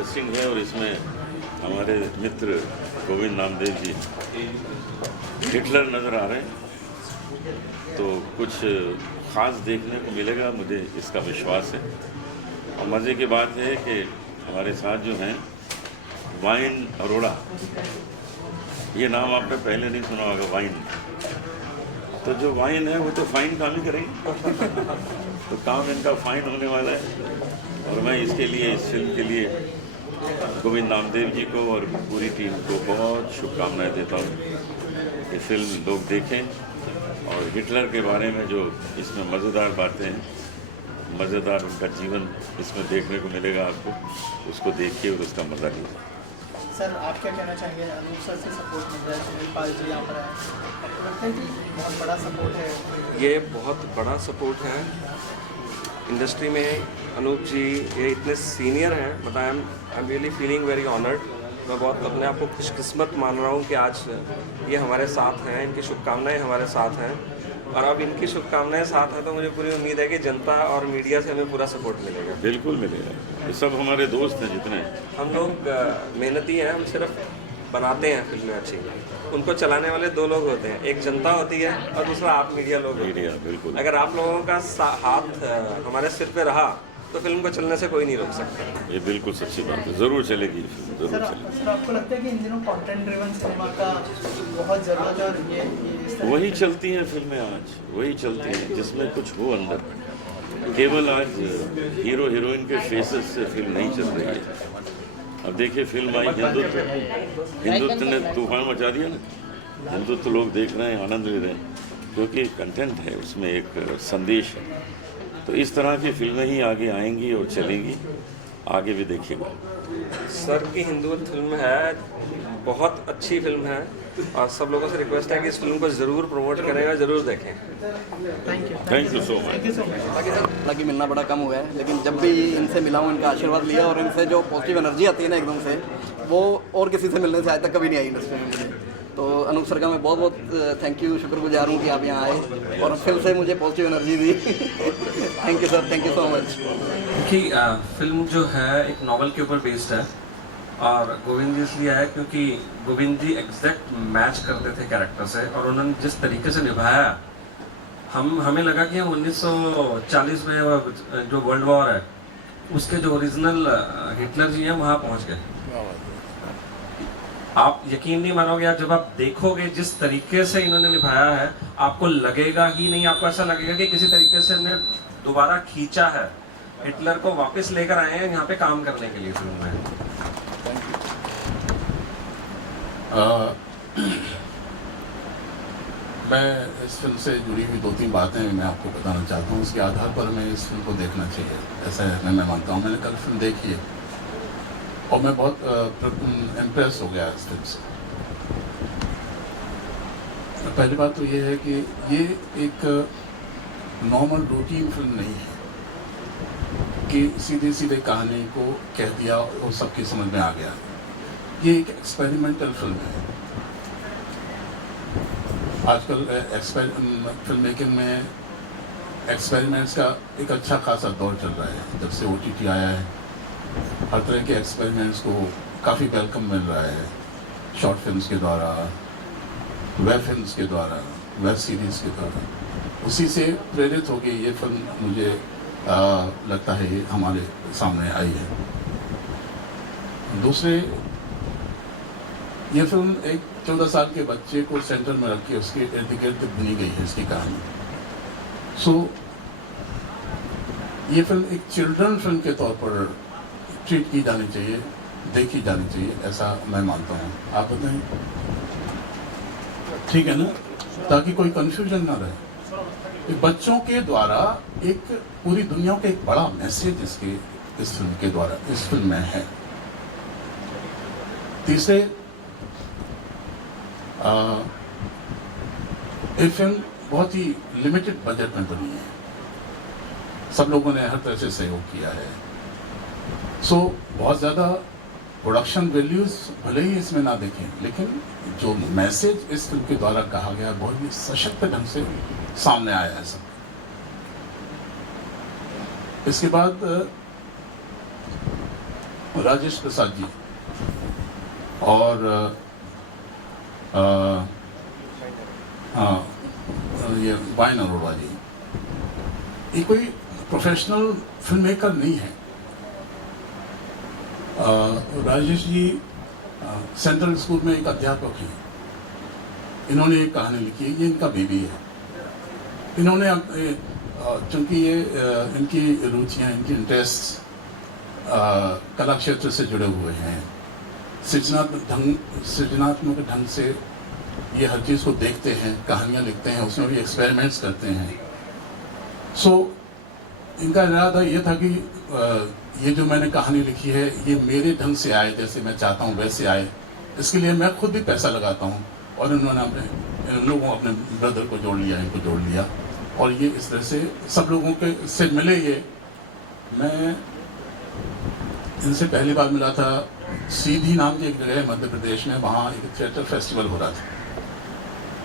Interesting है और इसमें हमारे मित्र गोविंद नामदेव जी हिटलर नज़र आ रहे हैं, तो कुछ ख़ास देखने को मिलेगा, मुझे इसका विश्वास है। और मज़े की बात है कि हमारे साथ जो हैं वाइन अरोड़ा, ये नाम आपने पहले नहीं सुना होगा, वाइन। तो जो वाइन है वो तो फाइन काम ही करेंगे तो काम इनका फाइन होने वाला है। और मैं इसके लिए, इस फिल्म के लिए गोविंद नामदेव जी को और पूरी टीम को बहुत शुभकामनाएं देता हूँ। ये फिल्म लोग देखें और हिटलर के बारे में जो इसमें मज़ेदार बातें हैं, मज़ेदार उनका जीवन इसमें देखने को मिलेगा आपको, उसको देखिए और उसका मज़ा लीजिए। सर, आप क्या कहना चाहेंगे? अनूप सर से सपोर्ट मिल रहा है, सुनील पाल जी यहाँ पर आए, आपको लगता है कि बहुत बड़ा सपोर्ट है? ये बहुत बड़ा सपोर्ट है इंडस्ट्री में। अनूप जी ये इतने सीनियर हैं, but I am really feeling very honoured. मैं बहुत अपने आप को खुशकिस्मत मान रहा हूँ कि आज ये हमारे साथ हैं, इनकी शुभकामनाएं हमारे साथ हैं। और अब इनकी शुभकामनाएं साथ हैं तो मुझे पूरी उम्मीद है कि जनता और मीडिया से हमें पूरा सपोर्ट मिलेगा। बिल्कुल मिलेगा, ये सब हमारे दोस्त हैं जितने। हम लोग मेहनती हैं, हम सिर्फ बनाते हैं फिल्में अच्छी। उनको चलाने वाले दो लोग होते हैं, एक जनता होती है और दूसरा आप मीडिया लोग होते हैं। मीडिया, बिल्कुल। अगर आप लोगों का हाथ हमारे सिर पे रहा तो फिल्म को चलने से कोई नहीं रोक सकता। ये बिल्कुल सच्ची बात है, ज़रूर चलेगी फिल्म, ज़रूर चलेगी। सर, आपको लगता है कि इन दिनों कंटेंट ड्रिवन सिनेमा का बहुत ज़रूरत है और ये इस तरह वही चलती हैं फिल्में आज, वही चलती हैं जिसमें कुछ हो अंदर। केवल आज हीरो हीरोइन के फेसेस से फिल्म नहीं चल रही है। अब देखिए फिल्म आई हिंदुत्व ने तूफान मचा दिया ना। हिंदुत्व लोग देख रहे हैं, आनंद ले रहे हैं, क्योंकि कंटेंट है, उसमें एक संदेश है। तो इस तरह की फिल्में ही आगे आएंगी और चलेंगी, आगे भी देखिएगा। सर की हिंदुत्व फिल्म है, बहुत अच्छी फिल्म है और सब लोगों से रिक्वेस्ट है कि इस फिल्म को ज़रूर प्रमोट करें और ज़रूर देखें। Thank you so much. बाकी सर, हालांकि मिलना बड़ा कम हुआ है, लेकिन जब भी इनसे मिला हूँ, इनका आशीर्वाद लिया और इनसे जो पॉजिटिव एनर्जी आती है ना एकदम से, वो और किसी से मिलने से आज तक कभी नहीं आई इंडस्ट्री में मुझे। तो अनूप सर का मैं बहुत बहुत थैंक यू, शुक्रगुजार हूँ कि आप यहाँ आए और फिल्म से मुझे positive energy the. Thank you sir, thank you so much. कि फिल्म जो है एक नॉवल के ऊपर बेस्ड है और गोविंद जी इसलिए आया क्योंकि गोविंद जी एग्जैक्ट मैच करते थे कैरेक्टर से और उन्होंने जिस तरीके से निभाया, हमें लगा कि हम 1940 में जो वर्ल्ड वॉर है उसके जो ओरिजिनल हिटलर जी हैं वहाँ पहुँच गए। आप यकीन नहीं मानोगे, आप जब आप देखोगे जिस तरीके से इन्होंने निभाया है, आपको लगेगा ही नहीं, आपको ऐसा लगेगा कि किसी तरीके से इन्होंने दोबारा खींचा है, हिटलर को वापस लेकर आए हैं यहाँ पे काम करने के लिए फिल्म में। मैं इस फिल्म से जुड़ी हुई 2-3 बातें मैं आपको बताना चाहता हूँ, उसके आधार पर हमें इस फिल्म को देखना चाहिए, ऐसा मैं मानता हूँ। मैंने कल फिल्म देखी है और मैं बहुत इम्प्रेस हो गया इस फिल्म से। पहली बात तो ये है कि ये एक नॉर्मल रूटीन फिल्म नहीं है कि सीधे सीधे कहानी को कह दिया और सबकी समझ में आ गया। ये एक एक्सपेरिमेंटल फिल्म है। आजकल फिल्म मेकिंग में एक्सपेरिमेंट्स का एक अच्छा खासा दौर चल रहा है। जब से OTT आया है, हर तरह के एक्सपेरिमेंट्स को काफ़ी वेलकम मिल रहा है, शॉर्ट फिल्म्स के द्वारा, वेब फिल्म्स के द्वारा, वेब सीरीज़ के द्वारा। उसी से प्रेरित होकर ये फिल्म मुझे लगता है ये हमारे सामने आई है। दूसरे, ये फिल्म एक 14 साल के बच्चे को सेंटर में रख के उसके इर्द गिर्द बुनी गई है इसकी कहानी। ये फिल्म एक चिल्ड्रन फिल्म के तौर पर ट्रीट की जानी चाहिए, देखी जानी चाहिए, ऐसा मैं मानता हूँ। आप बताएं, ठीक है ना? ताकि कोई कंफ्यूजन ना रहे। बच्चों के द्वारा एक पूरी दुनिया का एक बड़ा मैसेज इस फिल्म के द्वारा इस फिल्म में है। तीसरे, ये फिल्म बहुत ही लिमिटेड बजट में बनी है, सब लोगों ने हर तरह से सहयोग किया है। बहुत ज़्यादा प्रोडक्शन वैल्यूज भले ही इसमें ना देखें, लेकिन जो मैसेज इस फिल्म के द्वारा कहा गया बहुत ही सशक्त ढंग से सामने आया है सब। इसके बाद राजेश प्रसाद जी और ये वाइन अरोड़ा जी, ये कोई प्रोफेशनल फिल्म मेकर नहीं है। राजेश जी सेंट्रल स्कूल में एक अध्यापक हैं। इन्होंने एक कहानी लिखी है, ये इनका बेबी है। इन्होंने चूँकि ये इनकी रुचियाँ, इनकी इंटरेस्ट कला क्षेत्र से जुड़े हुए हैं, सृजनात्मक ढंग से ये हर चीज़ को देखते हैं, कहानियाँ लिखते हैं, उसमें भी एक्सपेरिमेंट्स करते हैं। सो इनका इरादा ये था कि ये जो मैंने कहानी लिखी है ये मेरे ढंग से आए, जैसे मैं चाहता हूँ वैसे आए। इसके लिए मैं खुद भी पैसा लगाता हूँ और इन्होंने इन लोगों अपने ब्रदर को जोड़ लिया, इनको जोड़ लिया और ये इस तरह से सब लोगों के से मिले। ये मैं इनसे पहली बार मिला था सीधी नाम की एक जगह है मध्य प्रदेश में, वहाँ एक थिएटर फेस्टिवल हो रहा था,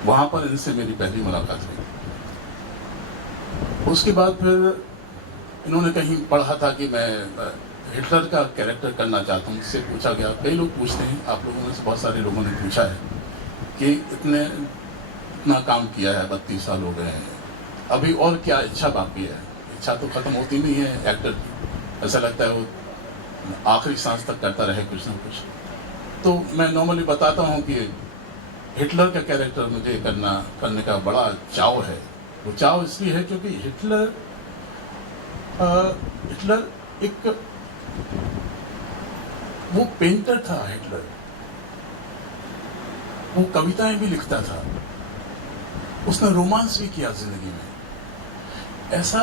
वहाँ पर इनसे मेरी पहली मुलाकात हुई। उसके बाद फिर इन्होंने कहीं पढ़ा था कि मैं हिटलर का कैरेक्टर करना चाहता हूँ, इससे पूछा गया। कई लोग पूछते हैं, आप लोगों में से बहुत सारे लोगों ने पूछा है कि इतना काम किया है, 32 साल हो गए हैं, अभी और क्या इच्छा बाकी है? इच्छा तो ख़त्म होती नहीं है एक्टर की, ऐसा लगता है वो आखिरी सांस तक करता रहे कुछ ना कुछ। तो मैं नॉर्मली बताता हूँ कि हिटलर का कैरेक्टर मुझे करने का बड़ा चाव है। वो चाव इसलिए है क्योंकि हिटलर एक वो पेंटर था। हिटलर वो कविताएं भी लिखता था, उसने रोमांस भी किया जिंदगी में। ऐसा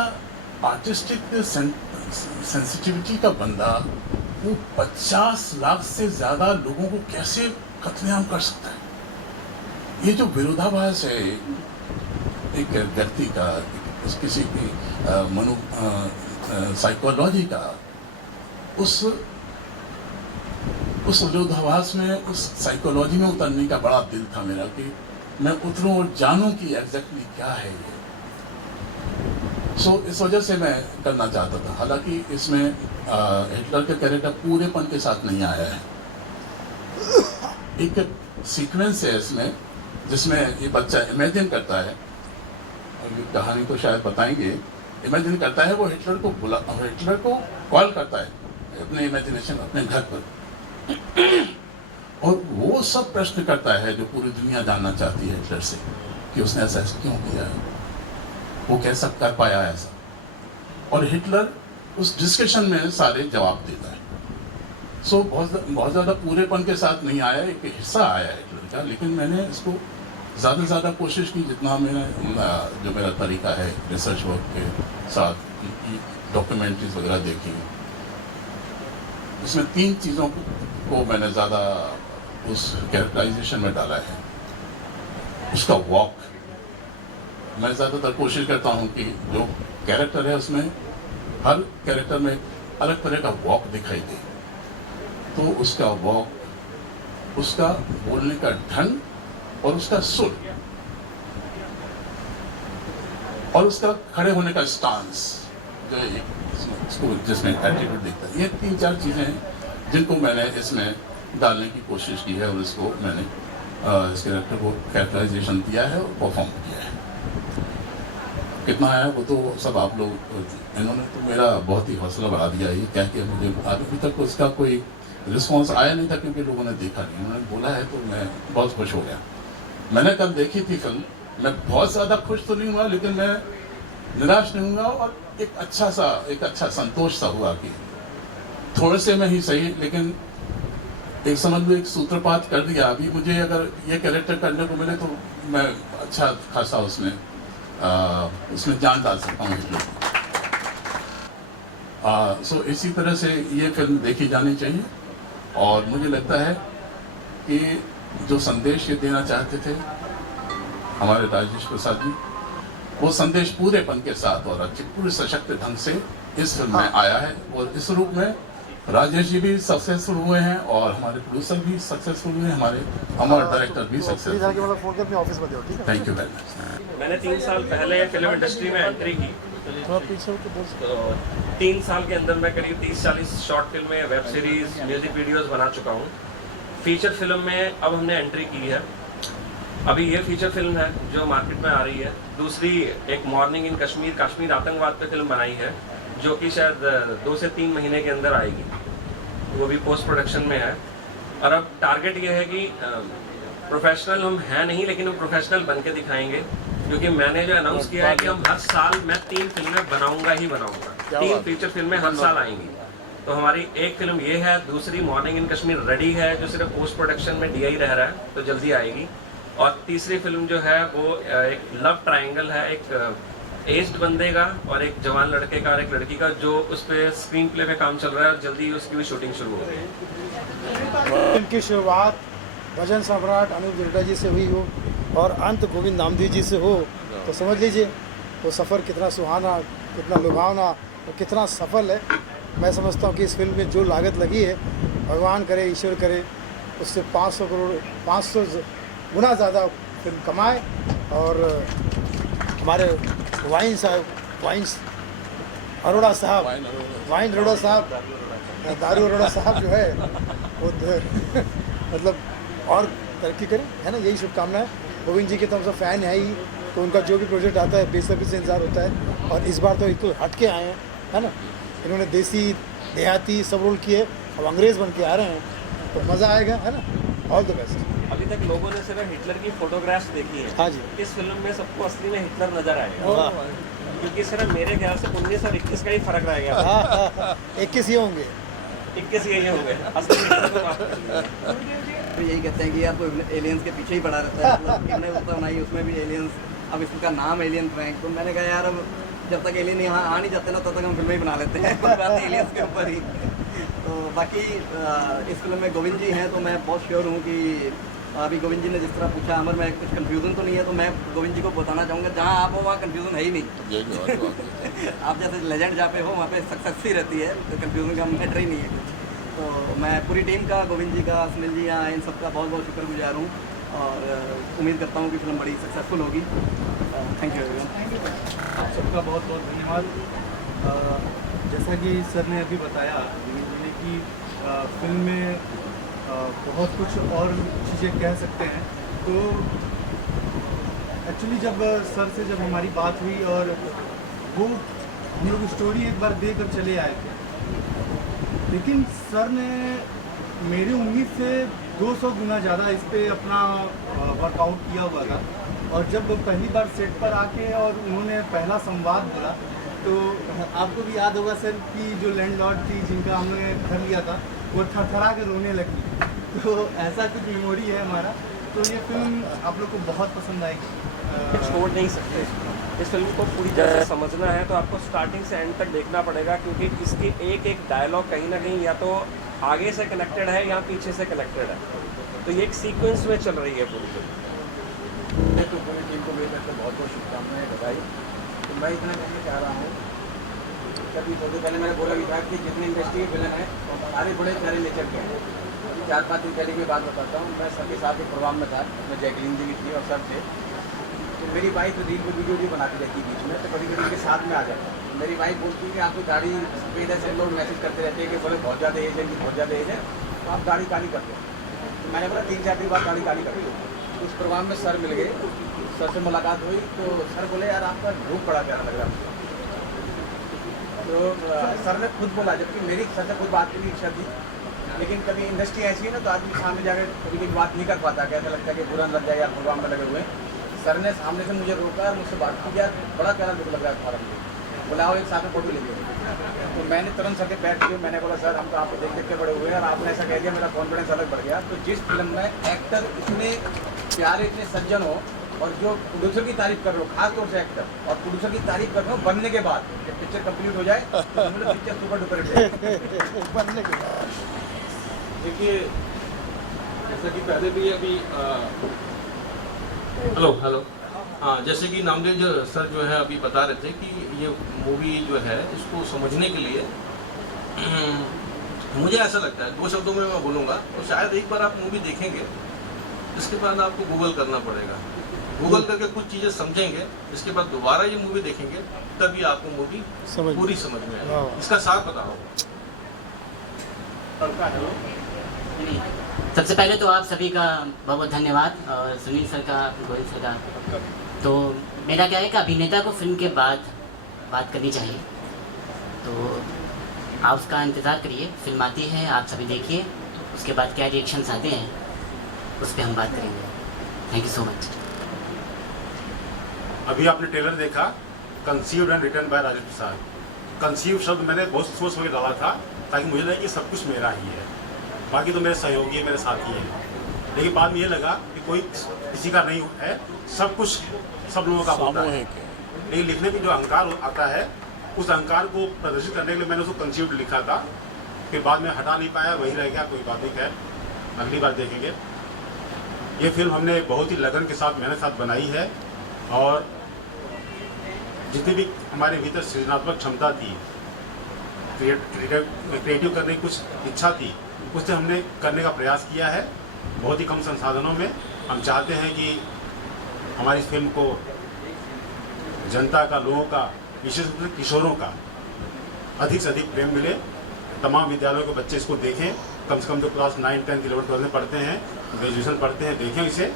आर्टिस्टिक सेंसिटिविटी का बंदा वो 50 लाख से ज्यादा लोगों को कैसे कत्लेआम कर सकता है? ये जो विरोधाभास है एक व्यक्ति का, किसी की साइकोलॉजी का, उस विरोधाभास में, उस साइकोलॉजी में उतरने का बड़ा दिल था मेरा कि मैं उतरूं और जानूं कि एग्जैक्टली क्या है ये। सो इस वजह से मैं करना चाहता था। हालांकि इसमें हिटलर का कैरेक्टर पूरेपन के साथ नहीं आया है। एक सीक्वेंस है इसमें जिसमें ये बच्चा इमेजिन करता है, कहानी तो शायद बताएंगे, इमेजिन करता है वो हिटलर को कॉल करता है अपने इमेजिनेशन, अपने घर पर, और वो सब प्रश्न करता है जो पूरी दुनिया जानना चाहती है हिटलर से कि उसने ऐसा क्यों किया है, वो कैसा कर पाया ऐसा। और हिटलर उस डिस्कशन में सारे जवाब देता है। सो बहुत ज़्यादा पूरेपन के साथ नहीं आया, एक हिस्सा आया हिटलर का, लेकिन मैंने इसको ज़्यादा से ज़्यादा कोशिश की जितना जो मेरा तरीका है रिसर्च वर्क के साथ, डॉक्यूमेंट्रीज वगैरह देखी, उसमें 3 चीज़ों को मैंने ज़्यादा उस कैरेक्टराइजेशन में डाला है। उसका वॉक, मैं ज़्यादातर कोशिश करता हूँ कि जो कैरेक्टर है उसमें हर कैरेक्टर में अलग तरह का वॉक दिखाई दे। तो उसका वॉक, उसका बोलने का ढंग और उसका सुर और उसका खड़े होने का स्टांस, जो जिसमें एटीट्यूड दिखता है, ये 3-4 चीज़ें हैं जिनको मैंने इसमें डालने की कोशिश की है और इसको मैंने इस कैरेक्टर को कैरेक्टराइजेशन दिया है और परफॉर्म किया है। कितना आया वो तो सब आप लोग, इन्होंने तो मेरा बहुत ही हौसला बढ़ा दिया। ये क्या कि मुझे अभी तक उसका कोई रिस्पॉन्स आया नहीं था क्योंकि लोगों ने देखा नहीं, उन्होंने बोला है तो मैं बहुत खुश हो गया। मैंने कल देखी थी फिल्म, मैं बहुत ज़्यादा खुश तो नहीं हुआ लेकिन मैं निराश नहीं हुआ और एक अच्छा संतोष सा हुआ कि थोड़े से में ही सही, लेकिन एक समझ लो एक सूत्रपात कर दिया। अभी मुझे अगर ये कैरेक्टर करने को मिले तो मैं अच्छा खासा उसमें जान डाल सकता हूँ हिटलर। सो इसी तरह से ये फिल्म देखी जानी चाहिए और मुझे लगता है कि जो संदेश ये देना चाहते थे हमारे राजेश प्रसाद जी, वो संदेश पूरेपन के साथ और अच्छे पूरे सशक्त ढंग से इस फिल्म में आया है। और इस रूप में राजेश जी भी सक्सेसफुल हुए हैं और हमारे प्रोड्यूसर भी सक्सेसफुल हुए हैं, हमारे डायरेक्टर भी successful. Thank you very much. मैंने 3 साल पहले फिल्म इंडस्ट्री में एंट्री की थोड़ा पीछे होकर बोल सकते तो 3 साल के अंदर मैं करीब 30-40 शॉर्ट फिल्में, वेब सीरीज, म्यूजिक वीडियोस बना चुका हूँ। फीचर फिल्म में अब हमने एंट्री की है। अभी ये फीचर फिल्म है जो मार्केट में आ रही है। दूसरी एक मॉर्निंग इन कश्मीर, कश्मीर आतंकवाद पे फिल्म बनाई है, जो कि शायद 2 से 3 महीने के अंदर आएगी। वो भी पोस्ट प्रोडक्शन में है। और अब टारगेट ये है कि प्रोफेशनल हम हैं नहीं, लेकिन हम प्रोफेशनल बन के दिखाएंगे, क्योंकि मैंने जो अनाउंस किया है कि हम हर साल मैं 3 फिल्में बनाऊंगा ही बनाऊंगा। 3 फीचर फिल्में हर साल आएंगी। तो हमारी एक फिल्म ये है, दूसरी मॉर्निंग इन कश्मीर रेडी है, जो सिर्फ पोस्ट प्रोडक्शन में DI रह रहा है, तो जल्दी आएगी। और तीसरी फिल्म जो है वो एक लव ट्रायंगल है, एक एज्ड बंदे का और एक जवान लड़के का और एक लड़की का, जो उस पर स्क्रीन प्ले पे काम चल रहा है। जल्दी उसकी भी शूटिंग शुरू हो गई। फिल्म की शुरुआत भजन सम्राट अनूप जलोटा जी से हुई हो और अंत गोविंद नामदेव जी से हो, तो समझ लीजिए वो सफ़र कितना सुहाना, कितना लुभावना और कितना सफल है। मैं समझता हूँ कि इस फिल्म में जो लागत लगी है, भगवान करे, ईश्वर करे, उससे 500 करोड़ 500 गुना ज़्यादा फिल्म कमाए। और हमारे वाइन्स अरोड़ा साहब, वाइन अरोड़ा साहब, दारू अरोड़ा साहब जो है वो मतलब और तरक्की करें, है ना, यही शुभकामनाएं। गोविंद जी के तो हम सब फ़ैन है ही, तो उनका जो भी प्रोजेक्ट आता है बेसब्री से इंतजार होता है। और इस बार तो एक तो हट के आए हैं, है ना, इन्होंने देसी देहाती सब रोल किए, अब अंग्रेज़ बन के आ रहे हैं, तो मज़ा आएगा, है ना। All the best. अभी तक लोगों ने सिर्फ हिटलर की फोटोग्राफ्स देखी है। हाँ जी। इस फिल्म में सबको असली में हिटलर नजर आएगा, क्योंकि सिर्फ मेरे ख्याल से 19 और 21 का ही फर्क रह गया। 21 ही होंगे, 21 यही होंगे असली हिटलर को बात करेंगे। तो यही कहते हैं कि यार तो एलियंस के पीछे ही पड़ा रहता है, मतलब इन्होंने उत्तर बनाई उसमें भी एलियंस, अब इसका नाम एलियन फ्रैंक। तो मैंने कहा यार अब जब तक एलियन यहाँ आ नहीं जाते ना, तब तक हम फिल्में ही बना लेते हैं, कोई बात नहीं एलियंस के ऊपर ही। तो बाकी इस फिल्म में गोविंद जी हैं, तो मैं बहुत श्योर हूँ कि अभी गोविंद जी ने जिस तरह पूछा, अमर में कुछ कंफ्यूजन तो नहीं है, तो मैं गोविंद जी को बताना चाहूँगा, जहाँ आप हो वहाँ कंफ्यूजन है ही नहीं। आप जैसे लेजेंड जहाँ पे हो वहाँ पे सक्सेस ही रहती है, तो कंफ्यूजन का मैटर ही नहीं है। तो मैं पूरी टीम का, गोविंद जी का, सुनील जी यहाँ, इन सब का बहुत बहुत शुक्रगुजार हूँ और उम्मीद करता हूँ कि फिल्म बड़ी सक्सेसफुल होगी। Thank you everyone. आप सबका बहुत बहुत धन्यवाद। जैसा कि सर ने अभी बताया, गोविंद जी ने, कि फिल्म में बहुत कुछ और चीज़ें कह सकते हैं। तो एक्चुअली जब सर से जब हमारी बात हुई और वो हम लोग स्टोरी एक बार देकर चले आए थे, लेकिन सर ने मेरी उम्मीद से 200 गुना ज़्यादा इस पर अपना वर्कआउट किया हुआ था। और जब पहली बार सेट पर आके और उन्होंने पहला संवाद बोला, तो आपको भी याद होगा सर कि जो लैंडलॉर्ड थी जिनका हमने घर लिया था, वो थरथरा के रोने लगी। तो ऐसा कुछ मेमोरी है हमारा। तो ये फिल्म आप लोग को बहुत पसंद आएगी। छोड़ नहीं सकते इस फिल्म को, पूरी तरह से समझना है तो आपको स्टार्टिंग से एंड तक देखना पड़ेगा, क्योंकि इसकी एक एक डायलॉग कहीं ना कहीं या तो आगे से कनेक्टेड है या पीछे से कनेक्टेड है। तो ये एक सीक्वेंस में चल रही है पूरी फिल्म। तो पूरी टीम को मेरी तरफ से बहुत बहुत शुभकामनाएं, बधाई। तो मैं इतना कहना चाह रहा हूँ, कभी थोड़ी पहले मैंने बोला भी था कि जितने इंडस्ट्री के विलन हैं सारे बड़े प्यारे नेचर के हैं। 4-5 दिन पहले की बात बताता हूँ, मैं सबके साथ एक प्रोग्राम में था, उसमें जैकलीन जी भी थी और सब थे। तो मेरी वाइफ रील में वीडियो भी बनाती रहती है बीच में, तो कभी कभी के साथ में आ जाता है। मेरी वाइफ बोलती है कि आपको दाढ़ी पे, इधर से लोग मैसेज करते रहते हैं कि बोले बहुत ज़्यादा एज है कि बहुत ज़्यादा एज है, तो आप दाढ़ी काली करते हैं। तो मैंने बोला 3-4 दिन बाद दाढ़ी काली करती हूँ। उस प्रोग्राम में सर मिल गए, सर से मुलाकात हुई, तो सर बोले यार आपका लुक बड़ा प्यारा लग रहा है। तो सर ने खुद बोला, जबकि मेरी सर से खुद बात की इच्छा थी, लेकिन कभी इंडस्ट्री ऐसी है ना, तो आदमी सामने जाकर कभी कभी बात नहीं कर पाता, कैसा लगता है कि बुरा लग जाए या प्रोग्राम में लगे हुए। सर ने सामने से मुझे रोका और मुझसे बात की, यार बड़ा प्यारा लुक लग रहा है तुम्हारा, मुझे बुलाओ एक साथ में फोटो लीजिए। तो मैंने तुरंत सर के बैठ के मैंने बोला सर हम तो आपको देख के बड़े हुए हैं और आपने ऐसा कह दिया, मेरा कॉन्फिडेंस अलग बढ़ गया। तो जिस फिल्म में एक्टर इतने प्यारे, इतने सज्जन हो और जो प्रोड्यूसर की तारीफ कर रहे हो, खास तौर से एक्टर, और प्रोड्यूसर की तारीफ कर रहे हो बनने के बाद, जब पिक्चर कंप्लीट हो जाए तो पिक्चर सुपर डुपर हिट बनने के बाद। देखिए जैसा कि पहले भी अभी हेलो हाँ, जैसे कि नामदेव जो सर जो है अभी बता रहे थे कि ये मूवी जो है इसको समझने के लिए मुझे ऐसा लगता है, 2 शब्दों में मैं बोलूँगा, तो शायद एक बार आप मूवी देखेंगे इसके बाद आपको गूगल करना पड़ेगा। गूगल करके कुछ चीज़ें समझेंगे, इसके बाद दोबारा ये मूवी देखेंगे, तभी आपको मूवी पूरी समझ में आएगी, इसका सार पता होगा। सबसे पहले तो आप सभी का बहुत बहुत धन्यवाद, और सुनील सर का, गोविंद सर का। तो मेरा क्या है कि अभिनेता को फिल्म के बाद बात करनी चाहिए, तो आप उसका इंतज़ार करिए। फिल्म आती है, आप सभी देखिए, उसके बाद क्या रिएक्शंस आते हैं उस पर हम बात करेंगे। Thank you so much. अभी आपने ट्रेलर देखा, conceived and written by Rajesh Prasad. Conceive शब्द मैंने बहुत सोच समझ डाला था, ताकि मुझे लगे कि सब कुछ मेरा ही है, बाकी तो मेरे सहयोगी है, मेरे साथी हैं। लेकिन बाद में ये लगा कि कोई किसी का नहीं है, सब कुछ सब लोगों का होता है। लेकिन लिखने में जो अहंकार आता है, उस अहंकार को प्रदर्शित करने के लिए मैंने उसको कंसीव्ड लिखा था, फिर बाद में हटा नहीं पाया, वही रह गया, कोई बात नहीं है, अगली बार देखेंगे। ये फिल्म हमने बहुत ही लगन के साथ, मेहनत के साथ बनाई है, और जितनी भी हमारे भीतर सृजनात्मक क्षमता थी, क्रिएटिव करने की कुछ इच्छा थी, उससे हमने करने का प्रयास किया है बहुत ही कम संसाधनों में। हम चाहते हैं कि हमारी फिल्म को जनता का, लोगों का, विशेष रूप से किशोरों का अधिक से अधिक प्रेम मिले। तमाम विद्यालयों के बच्चे इसको देखें, कम से कम जो क्लास 9, 10, 11, 12 में पढ़ते हैं, ग्रेजुएशन पढ़ते हैं, देखें इसे।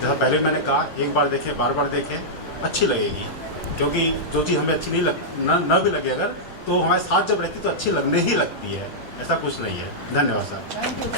जैसा पहले मैंने कहा, एक बार देखें, बार बार देखें, अच्छी लगेगी। क्योंकि जो चीज़ हमें अच्छी नहीं न भी लगे अगर, तो हमारे साथ जब रहती तो अच्छी लगने ही लगती है, ऐसा कुछ नहीं है। धन्यवाद सर।